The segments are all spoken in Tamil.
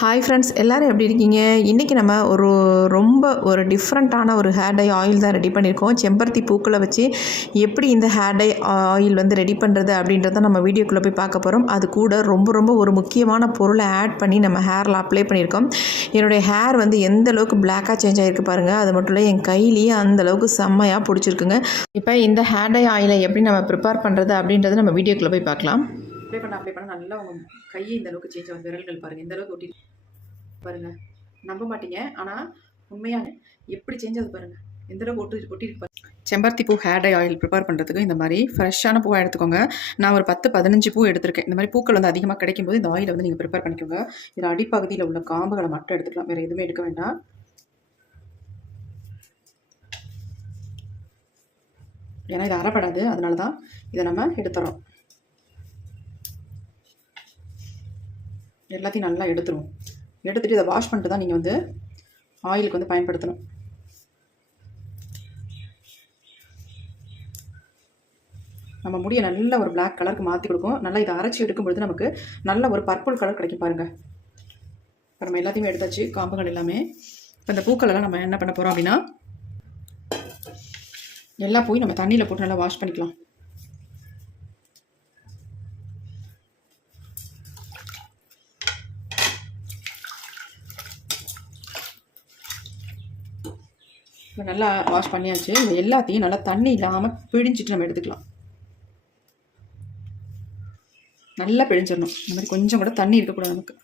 ஹாய் ஃப்ரெண்ட்ஸ், எல்லோரும் எப்படி இருக்கீங்க? இன்றைக்கி நம்ம ரொம்ப டிஃப்ரெண்ட்டான ஒரு ஹேர் டை ஆயில் தான் ரெடி பண்ணியிருக்கோம். செம்பருத்தி பூக்களை வச்சு எப்படி இந்த ஹேர் டை ஆயில் வந்து ரெடி பண்ணுறது அப்படின்றத நம்ம வீடியோக்குள்ளே போய் பார்க்க போகிறோம். அது கூட ரொம்ப ஒரு முக்கியமான பொருளை ஆட் பண்ணி நம்ம ஹேரில் அப்ளை பண்ணியிருக்கோம். என்னுடைய ஹேர் வந்து எந்த அளவுக்கு பிளாக்காக சேஞ்ச் ஆகிருக்கு பாருங்கள். அது மட்டும் இல்லை, என் கையிலேயே அந்தளவுக்கு செம்மையாக பிடிச்சிருக்குங்க. இப்போ இந்த ஹேர் டை ஆயிலை எப்படி நம்ம ப்ரிப்பேர் பண்ணுறது அப்படின்றத நம்ம வீடியோக்குள்ளே போய் பார்க்கலாம். அப்ளை பண்ண நல்லா உங்கள் கையை இந்த அளவுக்கு சேஞ்ச் ஆகும். விரல்கள் பாருங்கள், இந்த அளவுக்கு ஒட்டி பாருங்கள். நம்ப மாட்டீங்க, ஆனால் உண்மையாக எப்படி சேஞ்ச் ஆகுது பாருங்கள். எந்த அளவுக்கு ஒட்டிருக்கு பாருங்கள். செம்பருத்தி பூ ஹேர் டை ஆயில் ப்ரிப்பேர் பண்ணுறதுக்கு இந்த மாதிரி ஃப்ரெஷ்ஷான பூவாக எடுத்துக்கோங்க. நான் ஒரு 10-15 பூ எடுத்திருக்கேன். இந்த மாதிரி பூக்கள் வந்து அதிகமாக கிடைக்கும் போது இந்த ஆயிலை வந்து நீங்கள் ப்ரிப்பேர் பண்ணிக்கோங்க. இதில் அடிப்பகுதியில் உள்ள காம்புகளை மட்டும் எடுத்துக்கலாம், வேறு எதுவுமே எடுக்க வேண்டாம். ஏன்னா இது அரைப்படாது, அதனால தான் இதை நம்ம எடுத்துறோம். எல்லாத்தையும் நல்லா எடுத்துருவோம். எடுத்துகிட்டு இதை வாஷ் பண்ணிட்டு தான் நீங்கள் வந்து ஆயிலுக்கு வந்து பயன்படுத்தணும். நம்ம முடியை நல்ல ஒரு பிளாக் கலருக்கு மாற்றி கொடுக்கும். நல்லா இதை அரைச்சி எடுக்கும் பொழுது நமக்கு நல்ல ஒரு பர்பிள் கலர் கிடைக்கும் பாருங்கள். இப்போ நம்ம எல்லாத்தையுமே எடுத்தாச்சு, காம்புகள் எல்லாமே. இப்போ இந்த பூக்களெல்லாம் நம்ம என்ன பண்ண போகிறோம் அப்படின்னா, எல்லாம் போய் நம்ம தண்ணியில் போட்டு நல்லா வாஷ் பண்ணிக்கலாம். இப்போ நல்லா வாஷ் பண்ணியாச்சு. இந்த எல்லாத்தையும் நல்லா தண்ணி இல்லாமல் பிழிஞ்சிட்டு நம்ம எடுத்துக்கலாம். நல்லா பிழிஞ்சிடணும். இந்த மாதிரி கொஞ்சம் கூட தண்ணி இருக்கக்கூடாது நமக்கு.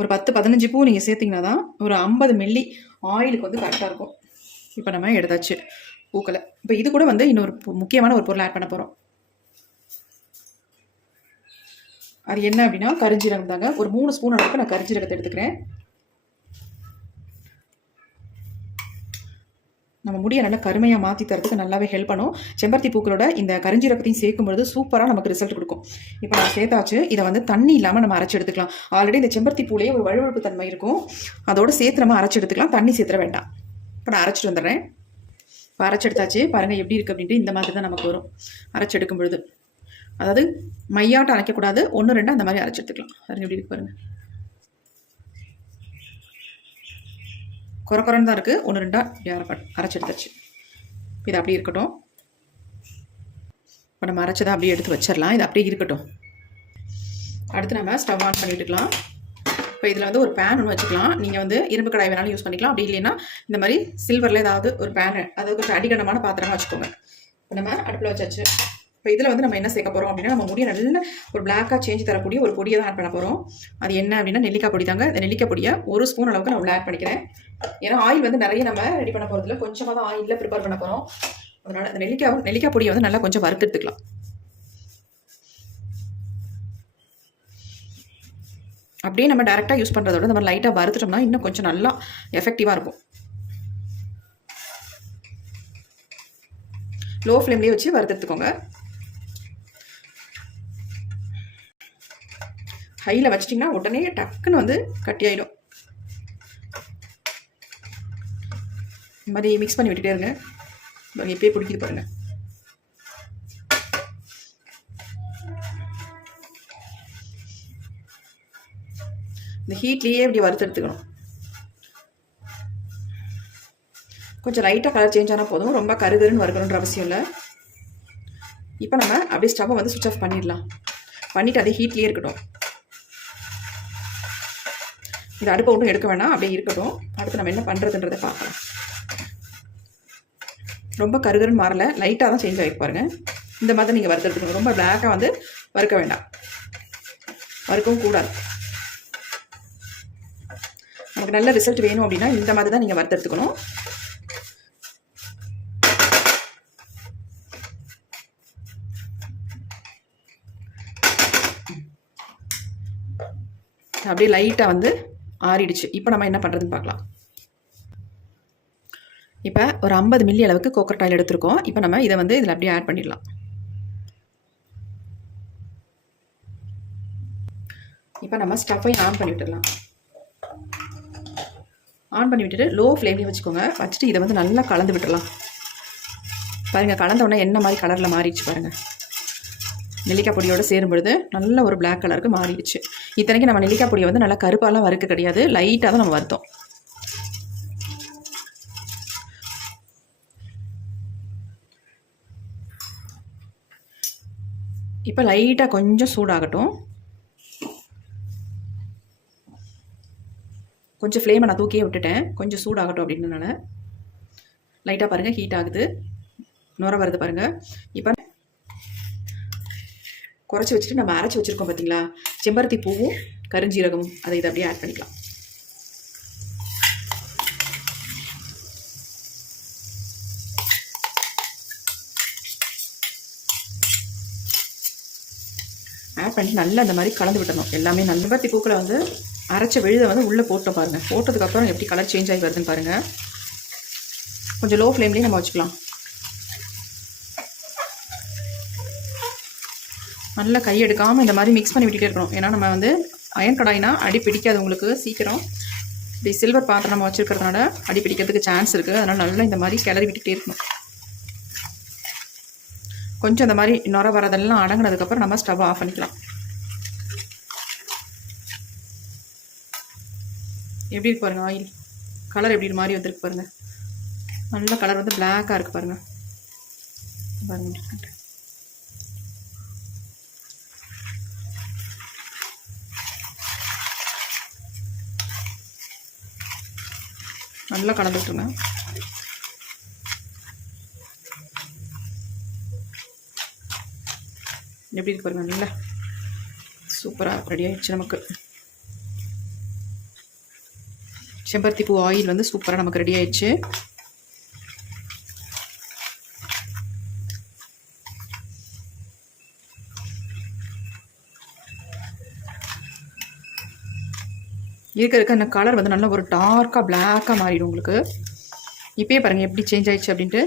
ஒரு 10-15 பூ நீங்கள் சேர்த்திங்கன்னா தான் ஒரு 50 மில்லி ஆயிலுக்கு வந்து கரெக்டாக இருக்கும். இப்போ நம்ம எடுத்தாச்சு பூக்களை. இப்போ இது கூட வந்து இன்னொரு முக்கியமான ஒரு பொருள் ஆட் பண்ண போகிறோம். அது என்ன அப்படின்னா கரிஞ்சீரகம் தாங்க. ஒரு 3 ஸ்பூன் அளவுக்கு நான் கரிஞ்சீரகத்தை எடுத்துக்கிறேன். நம்ம முடியை நல்லா கருமையாக மாற்றி தரத்துக்கு நல்லாவே ஹெல்ப் பண்ணும். செம்பருத்தி பூக்களோட இந்த கரிஞ்சீரகத்தையும் சேர்க்கும்பொழுது சூப்பராக நமக்கு ரிசல்ட் கொடுக்கும். இப்போ நான் சேர்த்தாச்சு. இதை வந்து தண்ணி இல்லாமல் நம்ம அரைச்சி எடுத்துக்கலாம். ஆல்ரெடி இந்த செம்பருத்தி பூலேயே ஒரு வழுவழுப்பு தன்மை இருக்கும். அதோடு சேர்த்து நம்ம அரைச்சி எடுத்துக்கலாம். தண்ணி சேர்த்துற வேண்டாம். இப்போ நான் அரைச்சிட்டு வந்துடுறேன். இப்போ அரைச்சி எடுத்தாச்சு. பாருங்கள் எப்படி இருக்குது அப்படின்ட்டு. இந்த மாதிரி தான் நமக்கு வரும் அரைச்சி எடுக்கும் பொழுது. அதாவது மையாட்டம் அரைக்கக்கூடாது, 1-2 அந்த மாதிரி அரைச்சி எடுத்துக்கலாம். பாருங்க எப்படி இருக்கு பாருங்கள். குறக்குறன்னு தான் இருக்குது. 1-2 இப்படி அரைச்சி எடுத்தாச்சு. இது அப்படியே இருக்கட்டும். இப்போ நம்ம அரைச்சதை அப்படியே எடுத்து வச்சிடலாம். இது அப்படியே இருக்கட்டும். அடுத்து நம்ம ஸ்டவ் ஆன் பண்ணிட்டுக்கலாம். இப்போ இதில் வந்து ஒரு பேன் ஒன்று வச்சுக்கலாம். நீங்கள் வந்து இரும்பு கடாய் வேணாலும் யூஸ் பண்ணிக்கலாம். அப்படி இல்லைன்னா இந்த மாதிரி சில்வரில் ஏதாவது ஒரு பேன், அதாவது கொஞ்சம் அடிக்கணமான பாத்திரமாக வச்சுக்கோங்க. இப்போ நம்ம அடுப்பில் வச்சாச்சு. இப்போ இதில் வந்து நம்ம என்ன சேர்க்க போகிறோம் அப்படின்னா, நம்ம முடியை நல்ல ஒரு பிளாக்காக சேஞ்ச் தரக்கூடிய ஒரு பொடியை தான் ஆட் பண்ண போகிறோம். அது என்ன அப்படின்னா நெல்லிக்காய் பொடி தாங்க. இந்த நெல்லிக்காய் பொடியை 1 ஸ்பூன் அளவுக்கு நான் உள்ள ஆட் பண்ணிக்கிறேன். ஏன்னா ஆயில் வந்து நிறைய நம்ம ரெடி பண்ண போகிறதுல கொஞ்சமாக தான் ஆயிலில் ப்ரிப்பேர் பண்ண போகிறோம். அதனால் இந்த நெல்லிக்காய் பொடியை வந்து நல்லா கொஞ்சம் வறுத்துக்கலாம். அப்படியே நம்ம டேரெக்டாக யூஸ் பண்ணுறதோட இந்த மாதிரி லைட்டாக வறுத்துட்டோம்னா இன்னும் கொஞ்சம் நல்லா எஃபெக்டிவாக இருக்கும். லோ ஃப்ளேம்லேயே வச்சு வறுத்துட்டுக்கோங்க. ஹையில் வச்சிட்டிங்கன்னா உடனே டக்குன்னு வந்து கட்டி ஆகிடும். இந்த மாதிரி மிக்ஸ் பண்ணி விட்டுட்டே இருங்க. எப்பயே பிடிக்கிது பாருங்கள். இந்த ஹீட்லேயே இப்படி வறுத்து எடுத்துக்கணும். கொஞ்சம் லைட்டாக கலர் சேஞ்ச் ஆனால் போதும், ரொம்ப கருகருன்னு வறுக்கணுன்ற அவசியம் இல்லை. இப்போ நம்ம அப்படியே ஸ்டவ்வை வந்து சுவிட்ச் ஆஃப் பண்ணிடலாம். பண்ணிவிட்டு அதே ஹீட்லேயே இருக்கட்டும். இது அடுப்பை ஒன்றும் எடுக்க வேணாம், அப்படியே இருக்கட்டும். அடுத்து நம்ம என்ன பண்ணுறதுன்றதை பார்க்கலாம். ரொம்ப கருகருன்னு மாறலை, லைட்டாக தான் சேஞ்ச் ஆகிருக்கு பாருங்கள். இந்த மாதிரி நீங்கள் வறுத்து எடுத்துக்கணும். ரொம்ப பிளாக்காக வந்து வறுக்க வேண்டாம், வறுக்கவும் கூடாது. நமக்கு நல்ல ரிசல்ட் வேணும் அப்படின்னா இந்த மாதிரி தான் நீங்கள் வறுத்து எடுத்துக்கணும். அப்படியே லைட்டாக வந்து ஆறிடுச்சு. இப்போ நம்ம என்ன பண்ணுறதுன்னு பார்க்கலாம். இப்போ ஒரு 50 மில்லி அளவுக்கு கோகனட் ஆயில் எடுத்துருக்கோம். இப்போ நம்ம இதை வந்து இதில் அப்படியே ஆட் பண்ணிடலாம். இப்போ நம்ம ஸ்டவ்வை ஆன் பண்ணி விட்டுடலாம். ஆன் பண்ணி விட்டுட்டு லோ ஃப்ளேம்லேயே வச்சுக்கோங்க. வச்சுட்டு இதை வந்து நல்லா கலந்து விட்டுடலாம். பாருங்கள், கலந்தோடனே என்ன மாதிரி கலரில் மாறிடுச்சு பாருங்கள். நெல்லிக்காய் பொடியோடு சேரும் பொழுது நல்ல ஒரு பிளாக் கலருக்கு மாறிடுச்சு. இத்தனைக்கு நம்ம நெல்லிக்காய் பொடியை வந்து நல்லா கருப்பாலாம் வறுக்க கிடையாது, லைட்டாக தான் நம்ம வறுத்தோம். இப்போ லைட்டாக கொஞ்சம் சூடாகட்டும். கொஞ்சம் ஃப்ளேமை நான் தூக்கியே விட்டுட்டேன், கொஞ்சம் சூடாகட்டும் அப்படின்றனால. லைட்டாக பாருங்கள் ஹீட் ஆகுது, நுர வருது பாருங்கள். இப்போ குறைச்சி வச்சுட்டு நம்ம அரைச்சி வச்சுருக்கோம் பார்த்தீங்களா, செம்பருத்தி பூவும் கருஞ்சீரகமும், அதை இதை அப்படியே ஆட் பண்ணிக்கலாம். ஆட் பண்ணிட்டு நல்லா அந்த மாதிரி கலந்து விட்டணும் எல்லாமே. செம்பருத்தி பூக்களை வந்து அரைச்ச விழுதை வந்து உள்ளே போட்டோம் பாருங்கள். போட்டதுக்கப்புறம் எப்படி கலர் சேஞ்ச் ஆகி வருதுன்னு பாருங்கள். கொஞ்சம் லோ ஃப்ளேம்லேயே நம்ம வச்சுக்கலாம். நல்லா கை எடுக்காமல் இந்த மாதிரி மிக்ஸ் பண்ணி விட்டுட்டே இருக்கணும். ஏன்னா நம்ம வந்து அயன் கடாயினா அடி பிடிக்காது உங்களுக்கு சீக்கிரம். இப்படி சில்வர் பாத்திரம் நம்ம வச்சுருக்கிறதுனால அடி பிடிக்கிறதுக்கு சான்ஸ் இருக்குது. அதனால் நல்லா இந்த மாதிரி கிளறி விட்டுக்கிட்டே இருக்கணும். கொஞ்சம் இந்த மாதிரி நுர வரதெல்லாம் அடங்கினதுக்கப்புறம் நம்ம ஸ்டவ் ஆஃப் பண்ணிக்கலாம். எப்படி இருக்கு பாருங்கள், ஆயில் கலர் எப்படி மாதிரி வந்துருக்கு பாருங்கள். நல்ல கலர் வந்து பிளாக்காக இருக்குது பாருங்கள். பாருங்கள், நல்லா கலந்துட்டுருங்க. எப்படி இருக்கு பாருங்க, நல்லா சூப்பராக ரெடி ஆகிடுச்சு நமக்கு. செம்பருத்தி பூ ஆயில் வந்து சூப்பராக நமக்கு ரெடி ஆயிடுச்சு. இருக்க அந்த கலர் வந்து நல்லா ஒரு டார்க்காக பிளாக்காக மாறிடும் உங்களுக்கு. இப்போயே பாருங்கள் எப்படி சேஞ்ச் ஆயிடுச்சு அப்படின்ட்டு.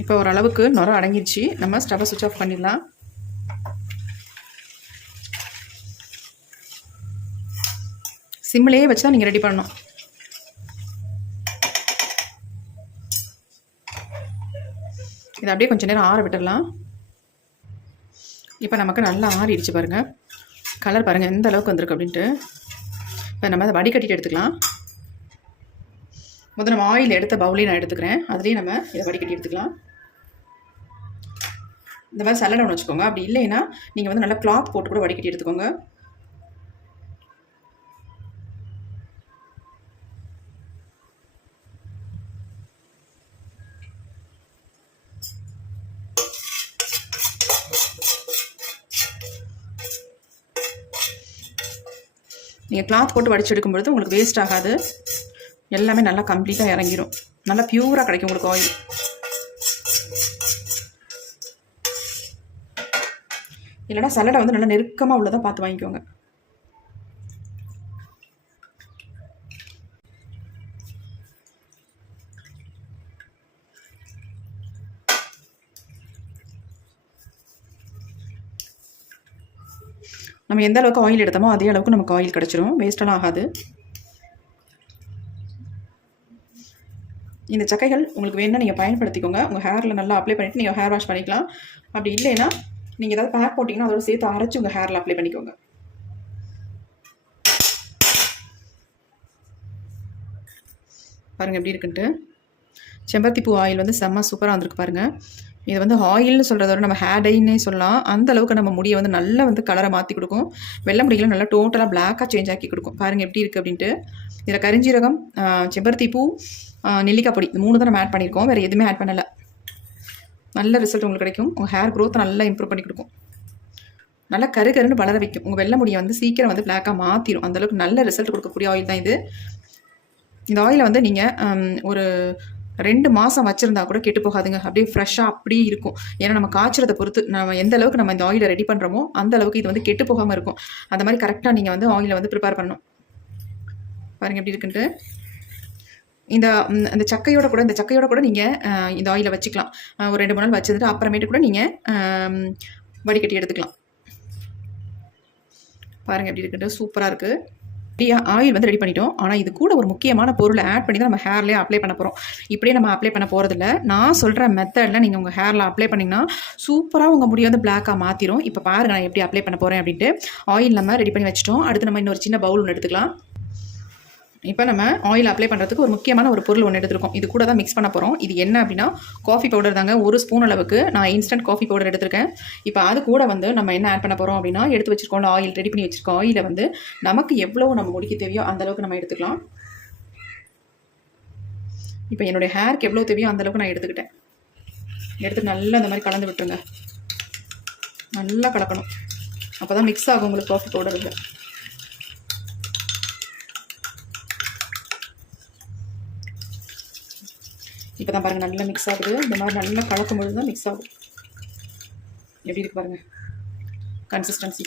இப்போ ஓரளவுக்கு நுர அடங்கிடுச்சு. நம்ம ஸ்டவ்வை சுவிட்ச் ஆஃப் பண்ணிடலாம். சிம்மிலேயே வச்சு தான் நீங்கள் ரெடி பண்ணணும். இதை அப்படியே கொஞ்சம் நேரம் ஆற விட்டுடலாம். இப்போ நமக்கு நல்லா ஆறிடுச்சு பாருங்கள். கலர் பாருங்கள் எந்த அளவுக்கு வந்திருக்கு அப்படின்ட்டு. இப்போ நம்ம அதை வடிகட்டிட்டு எடுத்துக்கலாம். முதல்ல நம்ம ஆயில் எடுத்த பவுலையும் நான் எடுத்துக்கிறேன். அதுலேயும் நம்ம இதை வடிகட்டி எடுத்துக்கலாம். இந்த மாதிரி சல்லடை ஒன்று வச்சுக்கோங்க. அப்படி இல்லைன்னா நீங்கள் வந்து நல்லா கிளாத் போட்டு கூட வடிகட்டி எடுத்துக்கோங்க. நீங்கள் கிளாத் போட்டு வடிச்சு எடுக்கும்பொழுது உங்களுக்கு வேஸ்ட் ஆகாது. எல்லாமே நல்லா கம்ப்ளீட்டாக இறங்கிடும். நல்லா பியூராக கிடைக்கும் உங்களுக்கு ஆயில். இல்லைனா சல்லடை வந்து நல்லா நெருக்கமாக உள்ளதாக பார்த்து வாங்கிக்கோங்க. நம்ம எந்த அளவுக்கு ஆயில் எடுத்தோமோ அதே அளவுக்கு நமக்கு ஆயில் கிடச்சிரும், வேஸ்டெல்லாம் ஆகாது. இந்த சக்கைகள் உங்களுக்கு வேணும்னா நீங்கள் பயன்படுத்திக்கோங்க. உங்கள் ஹேரில் நல்லா அப்ளை பண்ணிவிட்டு நீங்கள் ஹேர் வாஷ் பண்ணிக்கலாம். அப்படி இல்லைன்னா நீங்கள் ஏதாவது பேக் போட்டிங்கன்னா அதோட சேர்த்து அரைச்சி உங்கள் ஹேரில் அப்ளை பண்ணிக்கோங்க. பாருங்கள் எப்படி இருக்குன்ட்டு. செம்பருத்தி பூ ஆயில் வந்து செம்ம சூப்பராக வந்திருக்கு பாருங்கள். இது வந்து ஆயில்னு சொல்கிறத விட நம்ம ஹேர் டைன்னே சொல்லலாம். அந்த அளவுக்கு நம்ம முடியை வந்து நல்லா வந்து கலரை மாற்றி கொடுக்கும். வெள்ளை முடியெல்லாம் நல்லா டோட்டலாக பிளாக்காக சேஞ்ச் ஆக்கி கொடுக்கும். பாருங்கள் எப்படி இருக்குது அப்படின்ட்டு. இதில் கரிஞ்சீரகம், செம்பருத்தி பூ, நெல்லிக்காய் பொடி, இந்த 3 தான் நம்ம ஆட் பண்ணியிருக்கோம். வேறு எதுவுமே ஆட் பண்ணலை. நல்ல ரிசல்ட் உங்களுக்கு கிடைக்கும். உங்கள் ஹேர் க்ரோத்தை நல்லா இம்ப்ரூவ் பண்ணி கொடுக்கும். நல்லா கருன்னு வளர வைக்கும். உங்கள் வெள்ளை முடியை வந்து சீக்கிரம் வந்து பிளாக்காக மாற்றிடும். அந்தளவுக்கு நல்ல ரிசல்ட் கொடுக்கக்கூடிய ஆயில் தான் இது. இந்த ஆயிலை வந்து நீங்கள் ஒரு 2 மாதம் வச்சுருந்தா கூட கெட்டு போகாதுங்க. அப்படியே ஃப்ரெஷ்ஷாக அப்படியே இருக்கும். ஏன்னா நம்ம காய்ச்சறதை பொறுத்து நம்ம எந்த அளவுக்கு நம்ம இந்த ஆயிலை ரெடி பண்ணுறோமோ அந்த அளவுக்கு இது வந்து கெட்டு போகாமல் இருக்கும். அந்த மாதிரி கரெக்டாக நீங்கள் வந்து ஆயிலை வந்து ப்ரிப்பேர் பண்ணணும். பாருங்கள் எப்படி இருக்குன்ட்டு. இந்த சக்கையோட கூட நீங்கள் இந்த ஆயிலை வச்சுக்கலாம். ஒரு 2-3 நாள் வச்சுட்டு அப்புறமேட்டு கூட நீங்கள் வடிகட்டி எடுத்துக்கலாம். பாருங்கள் எப்படி இருக்குன்ட்டு சூப்பராக இருக்குது. ஆயில் வந்து ரெடி பண்ணிட்டோம். ஆனால் இது கூட ஒரு முக்கியமான பொருளை ஆட் பண்ணி தான் நம்ம ஹேர்லேயே அப்ளை பண்ண போகிறோம். இப்படியே நம்ம அப்ளை பண்ண போகிறதில்ல. நான் சொல்கிற மெத்தடில் நீங்கள் உங்கள் ஹேரில் அப்ளை பண்ணிங்கன்னா சூப்பராக உங்கள் முடியை வந்து பிளாக்காக மாற்றிடும். இப்போ பாருங்கள் நான் எப்படி அப்ளை பண்ண போகிறேன் அப்படின்ட்டு. ஆயில் நம்ம ரெடி பண்ணி வச்சிட்டோம். அடுத்து நம்ம இன்னொரு சின்ன பவுல் ஒன்று எடுத்துக்கலாம். இப்போ நம்ம ஆயில் அப்ளை பண்ணுறதுக்கு ஒரு முக்கியமான ஒரு பொருள் ஒன்று எடுத்துருக்கோம். இது கூட தான் மிக்ஸ் பண்ண போகிறோம். இது என்ன அப்படின்னா காஃபி பவுடர் தாங்க. 1 ஸ்பூன் அளவுக்கு நான் இன்ஸ்டன்ட் காஃபி பவுடர் எடுத்திருக்கேன். இப்போ அது கூட வந்து நம்ம என்ன ஆட் பண்ண போகிறோம் அப்படின்னா, எடுத்து வச்சிருக்கோம் ஆயில், ரெடி பண்ணி வச்சிருக்கோம் ஆயிலை வந்து நமக்கு எவ்வளோ நம்ம முடிக்க தேவையோ அந்தளவுக்கு நம்ம எடுத்துக்கலாம். இப்போ என்னுடைய ஹேருக்கு எவ்வளோ தேவையோ அந்தளவுக்கு நான் எடுத்துக்கிட்டேன். எடுத்து நல்லா அந்த மாதிரி கலந்து விட்டுருங்க. நல்லா கலக்கணும். அப்போ தான் மிக்ஸ் ஆகும் உங்களுக்கு காஃபி பவுடர் இல்லை. இப்போ தான் பாருங்கள் நல்லா மிக்ஸ் ஆகுது. இந்த மாதிரி நல்லா கலக்கும் பொழுது தான் மிக்ஸ் ஆகும். எப்படி இருக்கு பாருங்கள் கன்சிஸ்டன்சி.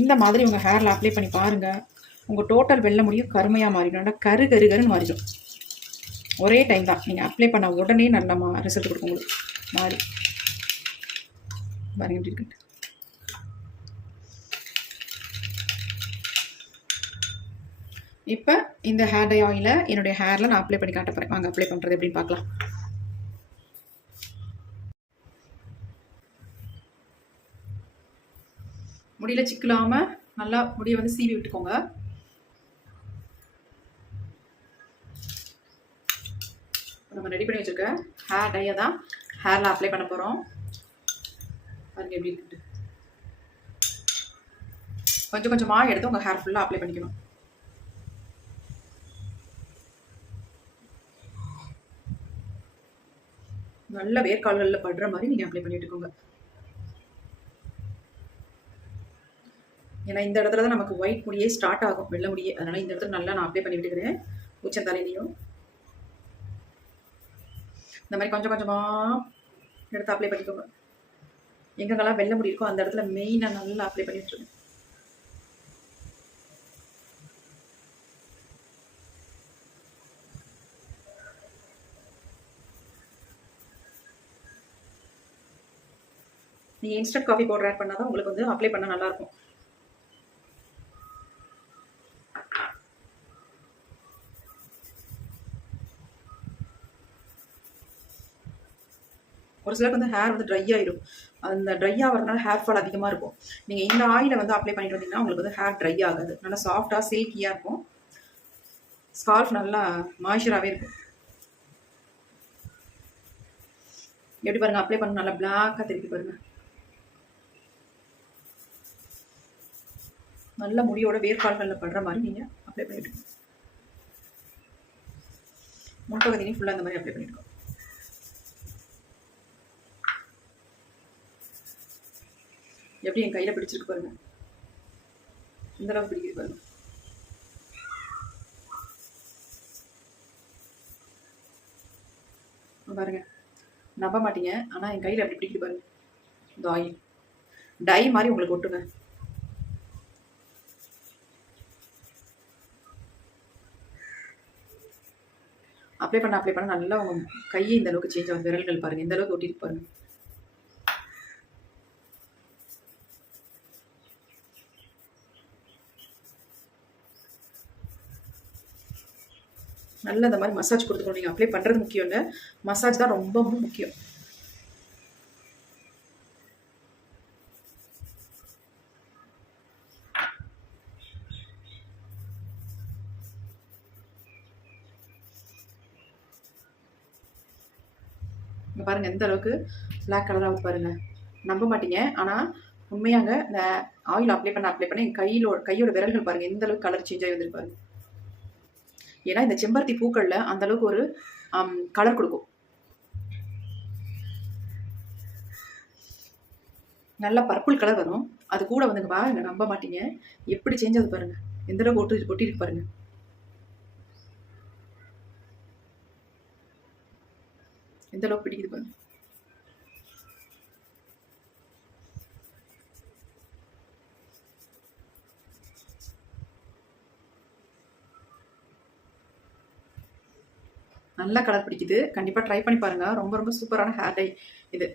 இந்த மாதிரி உங்கள் ஹேரில் அப்ளை பண்ணி பாருங்கள். உங்கள் டோட்டல் வெள்ளை முடியும் கருமையாக மாறிடும். நல்லா கருன்னு மாறிடும். ஒரே டைம் தான் நீங்கள் அப்ளை பண்ண உடனே நல்லா ரிசல்ட் கொடுக்கும் உங்களுக்கு. மாறி பாருங்கள் எப்படி இருக்கு. இப்போ இந்த ஹேர் டை ஆயிலை என்னுடைய ஹேரில் நான் அப்ளை பண்ணி காட்ட போகிறேன். வாங்க அப்ளை பண்ணுறது எப்படின்னு பார்க்கலாம். முடியல சிக்கலாமல் நல்லா முடியை வந்து சீவி விட்டுக்கோங்க. நம்ம ரெடி பண்ணி வச்சுருக்க ஹேர் டையை தான் ஹேரில் அப்ளை பண்ண போகிறோம். பாருங்க எப்படி இருக்குது. கொஞ்சம் கொஞ்சமாக எடுத்து உங்கள் ஹேர் ஃபுல்லாக அப்ளை பண்ணிக்கணும். நல்ல வேர்க்கால்களில் படுற மாதிரி நீங்கள் அப்ளை பண்ணி விட்டுக்கோங்க. ஏன்னா இந்த இடத்துல தான் நமக்கு ஒயிட் முடியே ஸ்டார்ட் ஆகும், வெள்ளை முடியே. அதனால் இந்த இடத்துல நல்லா நான் அப்ளை பண்ணி விட்டுக்கிறேன். உச்சந்தலையிலையும் இந்த மாதிரி கொஞ்சம் கொஞ்சமாக எடுத்து அப்ளை பண்ணிக்கோங்க. எங்கெங்கெல்லாம் வெள்ளை முடி இருக்கோ அந்த இடத்துல மெயினாக நல்லா அப்ளை பண்ணி விட்டுருங்க. நீங்கள் இன்ஸ்டன்ட் காஃபி பவுடர் ஆட் பண்ணால் தான் உங்களுக்கு வந்து அப்ளை பண்ண நல்லாயிருக்கும். ஒரு சிலருக்கு வந்து ஹேர் வந்து ட்ரை ஆகிடும். அந்த ட்ரை ஆகிறதுனால ஹேர் ஃபால் அதிகமாக இருக்கும். நீங்கள் இந்த ஆயிலை வந்து அப்ளை பண்ணிட்டு வந்தீங்கன்னா உங்களுக்கு வந்து ஹேர் ட்ரை ஆகாது. நல்லா சாஃப்டாக சில்கியாக இருக்கும். ஸ்கார்ஃப் நல்லா மாய்ச்சராகவே இருக்கும். எப்படி பாருங்கள் அப்ளை பண்ண நல்லா பிளாக்காக திருப்பி பாருங்கள். நல்ல முடியோட வேர்க்கால்களில் படுற மாதிரி நீங்கள் அப்ளை பண்ணிவிட்டு முன்பகுதியும் ஃபுல்லாக அந்த மாதிரி அப்ளை பண்ணியிருக்கோம். எப்படி என் கையில் பிடிச்சிருக்கு பாருங்க. இந்த அளவுக்கு பிடிக்குது பாருங்க. பாருங்க நம்ப மாட்டீங்க, ஆனால் என் கையில் எப்படி பிடிக்குது பாருங்க. இந்த ஆயில் டை மாதிரி உங்களுக்கு ஒட்டுங்க. அப்ளை பண்ண நல்லா உங்கள் கையை இந்த அளவுக்கு சேஞ்ச் ஆகும். விரல்கள் பாருங்கள் இந்த அளவுக்கு ஒட்டிட்டு பாருங்க. நல்லா இந்த மாதிரி மசாஜ் கொடுத்துக்கணும். நீங்கள் அப்ளை பண்ணுறது முக்கியம் இல்லை, மசாஜ் தான் ரொம்ப ரொம்ப முக்கியம். இங்கே பாருங்கள் எந்த அளவுக்கு பிளாக் கலராக பாருங்கள். நம்ப மாட்டீங்க, ஆனால் உண்மையாங்க இந்த ஆயில் அப்ளை பண்ண என் கையோட விரல்கள் பாருங்கள் எந்த அளவுக்கு கலர் சேஞ்ச் ஆகி வந்துருப்பாரு. ஏன்னா இந்த செம்பருத்தி பூக்களில் அந்த அளவுக்கு ஒரு கலர் கொடுக்கும். நல்லா பர்பிள் கலர் வரும். அது கூட வந்துங்க பாருங்க, நம்ப மாட்டீங்க எப்படி சேஞ்ச் ஆகுது பாருங்க. எந்த அளவுக்கு ஒட்டிருக்கு பாருங்க. எந்த அளவுக்கு பிடிக்குது பாருங்க. நல்ல கலர் பிடிக்குது. கண்டிப்பாக ட்ரை பண்ணி பாருங்கள். ரொம்ப ரொம்ப சூப்பரான ஹேர் டை இது.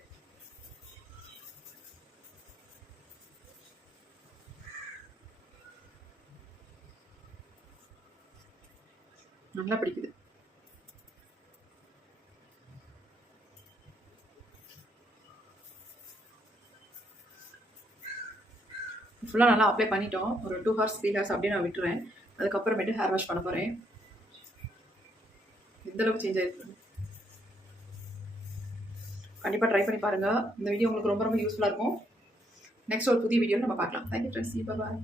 நல்லா பிடிக்குது. ஃபுல்லாக நல்லா அப்ளை பண்ணிட்டோம். ஒரு 2 ஹவர்ஸ் 3 ஹவர்ஸ் அப்படியே நான் விட்டுருவேன். அதுக்கப்புறமேட்டு ஹேர் வாஷ் பண்ண போகிறேன். எந்தளவுக்கு சேஞ்ச் ஆகிருக்கு கண்டிப்பாக ட்ரை பண்ணி பாருங்கள். இந்த வீடியோ உங்களுக்கு ரொம்ப ரொம்ப யூஸ்ஃபுல்லாக இருக்கும். நெக்ஸ்ட் ஒரு புதிய வீடியோவில் நம்ம பார்க்கலாம். Thank you friends. பாய்.